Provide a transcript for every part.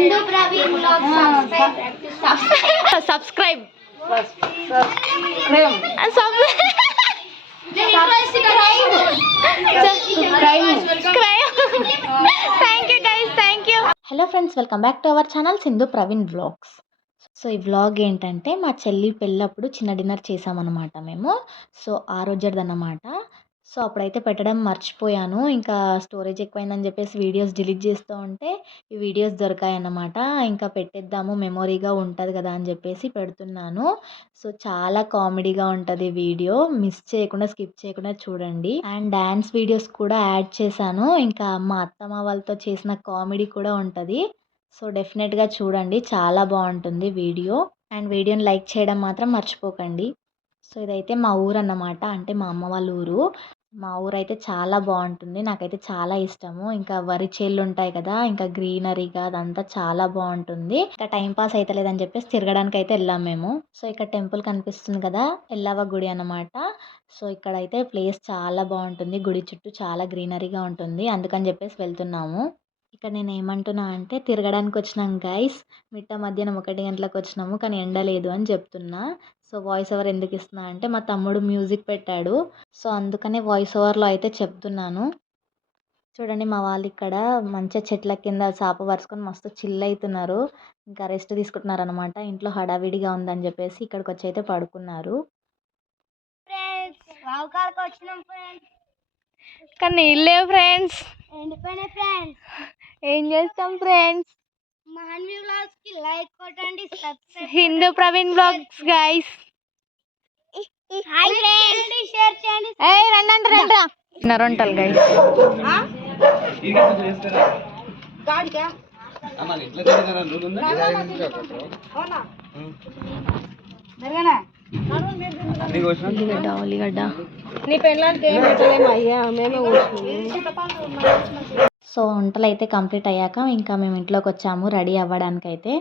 Sindhu Praveen blog subscribe thank you guys, thank you. Hello friends, welcome back to our channel Sindhu Praveen vlogs. So ఈ vlog ఏంటంటే మా చెల్లి పెళ్ళప్పుడు చిన్న డిన్నర్ చేసామన్నమాట మేము. సో ఆ రోజుదన్నమాట. సో అప్పుడైతే పెట్టడం మర్చిపోయాను. ఇంకా స్టోరేజ్ ఎక్కువైందని చెప్పేసి వీడియోస్ డిలీట్ చేస్తూ ఉంటే ఈ వీడియోస్ దొరికాయన్నమాట. ఇంకా పెట్టేద్దాము, మెమొరీగా ఉంటుంది కదా అని చెప్పేసి పెడుతున్నాను. సో చాలా కామెడీగా ఉంటుంది వీడియో, మిస్ చేయకుండా స్కిప్ చేయకుండా చూడండి. అండ్ డ్యాన్స్ వీడియోస్ కూడా యాడ్ చేశాను. ఇంకా మా అత్తమ్మ వాళ్ళతో చేసిన కామెడీ కూడా ఉంటుంది. సో డెఫినెట్గా చూడండి, చాలా బాగుంటుంది వీడియో. అండ్ వీడియోని లైక్ చేయడం మాత్రం మర్చిపోకండి. సో ఇదైతే మా ఊరు అన్నమాట, అంటే మా అమ్మ వాళ్ళ ఊరు. మా ఊరైతే చాలా బాగుంటుంది, నాకైతే చాలా ఇష్టము. ఇంకా వరి చేళ్ళు ఉంటాయి కదా, ఇంకా గ్రీనరీగా అదంతా చాలా బాగుంటుంది. ఇంకా టైం పాస్ అయితే లేదని చెప్పేసి తిరగడానికి అయితే వెళ్ళాం మేము. సో ఇక్కడ టెంపుల్ కనిపిస్తుంది కదా, ఎల్లవ్వ గుడి అన్నమాట. సో ఇక్కడైతే ప్లేస్ చాలా బాగుంటుంది, గుడి చుట్టూ చాలా గ్రీనరీగా ఉంటుంది, అందుకని చెప్పేసి వెళ్తున్నాము. ఇక్కడ నేను ఏమంటున్నా అంటే, తిరగడానికి వచ్చినాం గైస్, మిట్ట మధ్యాహ్నం 1 గంటలకు వచ్చినాము కానీ ఎండ లేదు అని చెప్తున్నా. సో వాయిస్ ఓవర్ ఎందుకు ఇస్తున్నా అంటే, మా తమ్ముడు మ్యూజిక్ పెట్టాడు, సో అందుకనే వాయిస్ ఓవర్లో అయితే చెప్తున్నాను. చూడండి మా వాళ్ళు ఇక్కడ మంచిగా చెట్ల కింద చాప పరుచుకొని మస్తు చిల్ అవుతున్నారు, ఇంకా రెస్ట్ తీసుకుంటున్నారు అనమాట. ఇంట్లో హడావిడిగా ఉందని చెప్పేసి ఇక్కడికి వచ్చి అయితే పడుకున్నారు. కానీ నీళ్ళు లేవు ఫ్రెండ్స్, ఏం చేస్తాం ఫ్రెండ్స్. మహాన్వి వ్లాగ్స్ కి లైక్ కొట్టండి, సబ్స్క్రైబ్ హిందూ Praveen blogs guys. Hi friends, share చేయండి. ఏయ్ రండి రండి నరంటల్ గైస్. గాడిగా అమ్మ ఇట్లా తిరగరా రూల్ ఉందా? అవునా జరగనా అన్ని కోసినా ఉల్లిగడ్డ నీ పెళ్ళానికి ఏం పెట్టలేము అయ్యా, మేమే కూర్చున్నాము. సో వంటలు అయితే కంప్లీట్ అయ్యాక ఇంకా మేము ఇంట్లోకి వచ్చాము రెడీ అవ్వడానికి అయితే.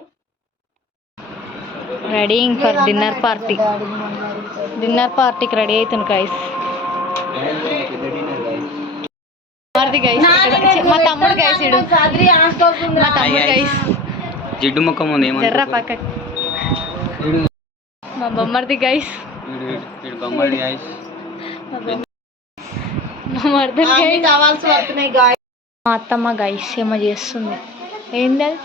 రెడీయింగ్ ఫర్ డిన్నర్ పార్టీకి రెడీ అవుతుంది గైస్. గైస్ మా తమ్ముడు గైస్, మా తమ్ముడు గైస్ జిడ్డు ముఖం ఉంది జర్రా పక్క, మా బొమ్మర్ది గైస్, బొమ్మడి గైస్, మా మర్ది గైస్, కావాల్సి వస్తున్నాయి గాయ్. మా అత్తమ్మ గైస్ ఏమో చేస్తుంది. ఏంది అది?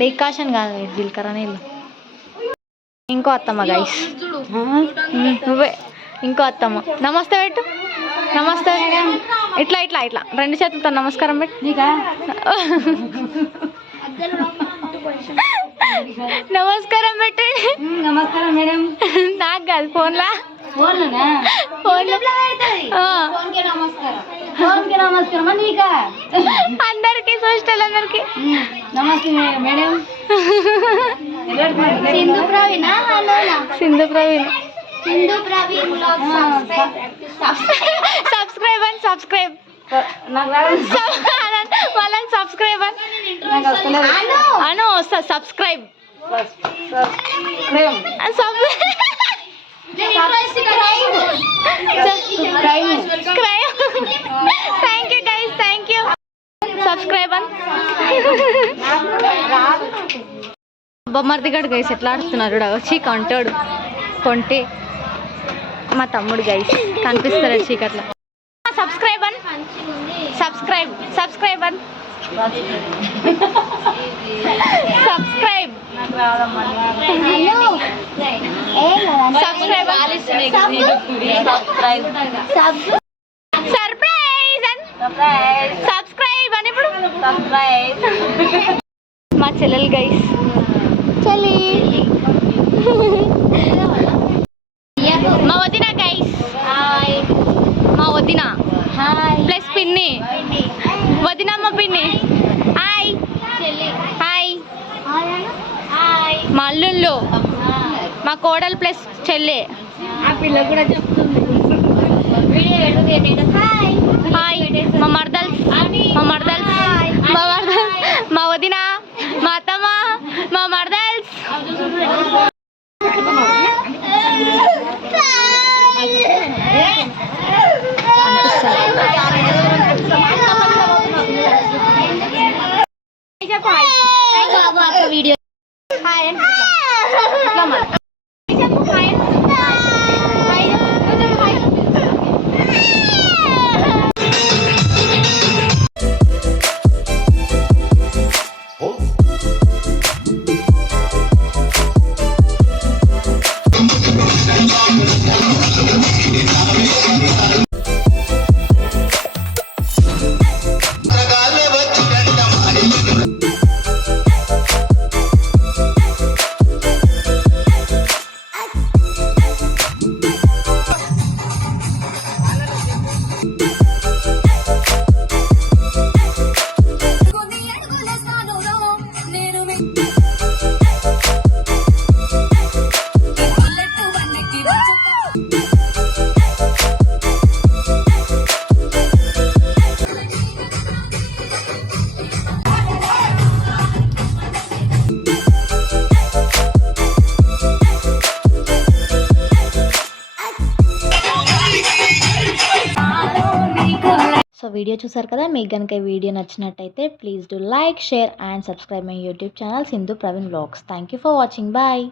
డీకాషన్ కాదు, జీలకర్ర నీళ్ళు. ఇంకో అత్తమ్మ గైస్, నువ్వే ఇంకో అత్తమ్మ. నమస్తే పెట్టు, నమస్తే. ఇట్లా ఇట్లా ఇట్లా 2 చేతులతో నమస్కారం పెట్టు. నమస్కారం పెట్టు. నమస్కారం మేడం. నాకు కాదు, ఫోన్లా నమస్కారం నీకా అందరికి సోషల్ అందరికి నమస్తే మేడం. సింధు ప్రవీణ్ సబ్స్క్రైబ్ అని సబ్స్క్రైబ్ వాళ్ళని subscribe Anu subscribe thank you guys, thank you. Subscribe అని బొమ్మర్ది గడు గైస్ ఎట్లా ఆడుతున్నాడు, వచ్చి కొంటాడు. కొంటే మా తమ్ముడు గైస్ కనిపిస్తాడు చీకట్లో. సబ్స్క్రైబ్ అని సబ్స్క్రైబ్ సబ్స్క్రైబ్ అని సబ్స్క్రైబ్ సర్ప్రైజ్ అని సబ్స్క్రైబ్ అని ఇప్పుడు మా చెల్లెలు గైస్, చెల్లి మా వదిన గైస్, మా వదిన ప్లస్ పిన్ని, వదినమ్మ పిన్ని. Hi hi. మా అల్లుళ్ళు, మా కోడలు ప్లస్ చెల్లె. ఆ పిల్ల కూడా చెప్తుంది. హాయ్. మా మర్దల్, మా మర్దల్, మా వదిన, మా అత్తమ్మ, మా మర్దల్స్. సో వీడియో చూసారు కదా, మీకు కనుక ఈ వీడియో నచ్చినట్టయితే please do like, share and subscribe my YouTube channel Sindhu Praveen vlogs. Thank you for watching. Bye.